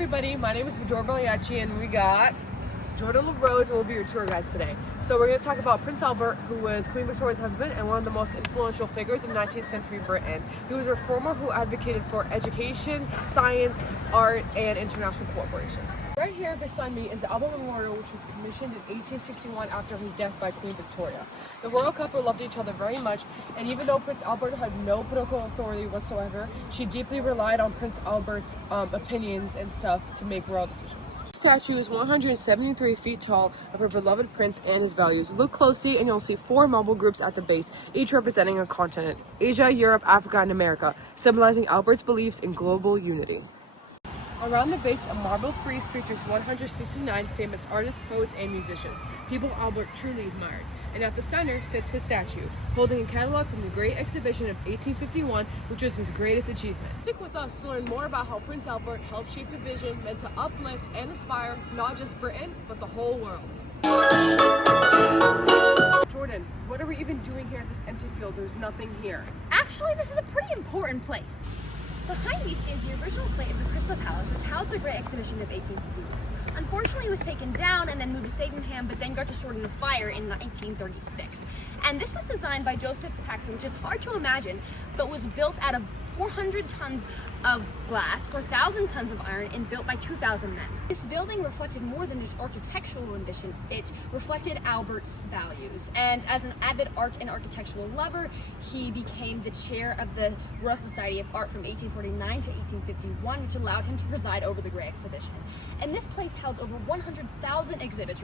everybody, my name is Bedor Baliachi and we got Jordan LaRose and we'll be your tour guides today. So we're going to talk about Prince Albert, who was Queen Victoria's husband and one of the most influential figures in 19th century Britain. He was a reformer who advocated for education, science, art, and international cooperation. Right here beside me is the Albert Memorial, which was commissioned in 1861 after his death by Queen Victoria. The royal couple loved each other very much, and even though Prince Albert had no political authority whatsoever, she deeply relied on Prince Albert's opinions and stuff to make royal decisions. This statue is 173 feet tall of her beloved prince and his values. Look closely and you'll see 4 marble groups at the base, each representing a continent: Asia, Europe, Africa, and America, symbolizing Albert's beliefs in global unity. Around the base, a marble frieze features 169 famous artists, poets, and musicians, people Albert truly admired. And at the center sits his statue, holding a catalog from the Great Exhibition of 1851, which was his greatest achievement. Stick with us to learn more about how Prince Albert helped shape the vision meant to uplift and inspire not just Britain, but the whole world. Jordan, what are we even doing here at this empty field? There's nothing here. Actually, this is a pretty important place. Behind me stands the original site of the Crystal Palace, which housed the Great Exhibition of 1851. Unfortunately, it was taken down and then moved to Sydenham, but then got destroyed in a fire in 1936. And this was designed by Joseph Paxson, which is hard to imagine, but was built out of 400 tons of glass, 4,000 tons of iron, and built by 2,000 men. This building reflected more than just architectural ambition, it reflected Albert's values. And as an avid art and architectural lover, he became the chair of the Royal Society of Art from 1849 to 1851, which allowed him to preside over the Great Exhibition. And this place held over 100,000 exhibits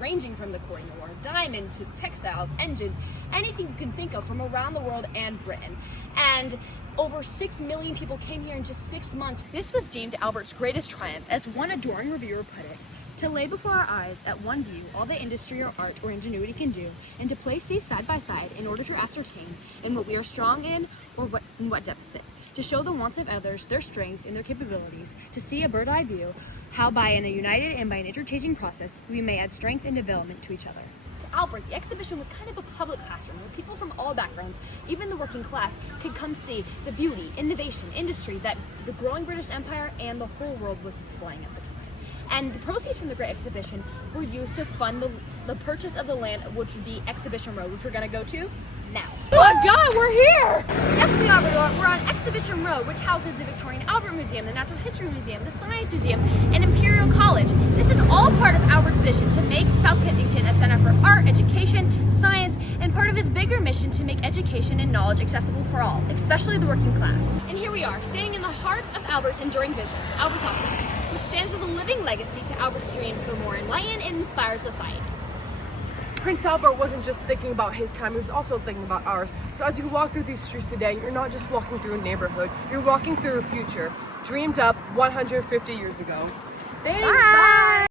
ranging from the Korean War, diamond to textiles, engines, anything you can think of from around the world and Britain. And over 6 million people came here in just 6 months. This was deemed Albert's greatest triumph, as one adoring reviewer put it: to lay before our eyes at one view all the industry or art or ingenuity can do, and to place these side by side in order to ascertain in what we are strong in or in what deficit, to show the wants of others, their strengths and their capabilities, to see a bird's-eye view how by in a united and by an interchanging process we may add strength and development to each other. Albert, the exhibition was kind of a public classroom where people from all backgrounds, even the working class, could come see the beauty, innovation, industry that the growing British Empire and the whole world was displaying at the time. And the proceeds from the Great Exhibition were used to fund the purchase of the land, which would be Exhibition Road, which we're going to go to now. Oh my God, we're here! Yes, we are. We're on Exhibition Road, which houses the Victorian Albert Museum, the Natural History Museum, the Science Museum, and Imperial College. This is all part of Albert's vision to make South Kensington a center for art, education, science, and part of his bigger mission to make education and knowledge accessible for all, especially the working class. And here we are, standing in the heart of Albert's enduring vision, Albertopolis, which stands as a living legacy to Albert's dreams for a more enlightened and inspired society. Prince Albert wasn't just thinking about his time, he was also thinking about ours. So as you walk through these streets today, you're not just walking through a neighborhood, you're walking through a future dreamed up 150 years ago. Thanks, bye!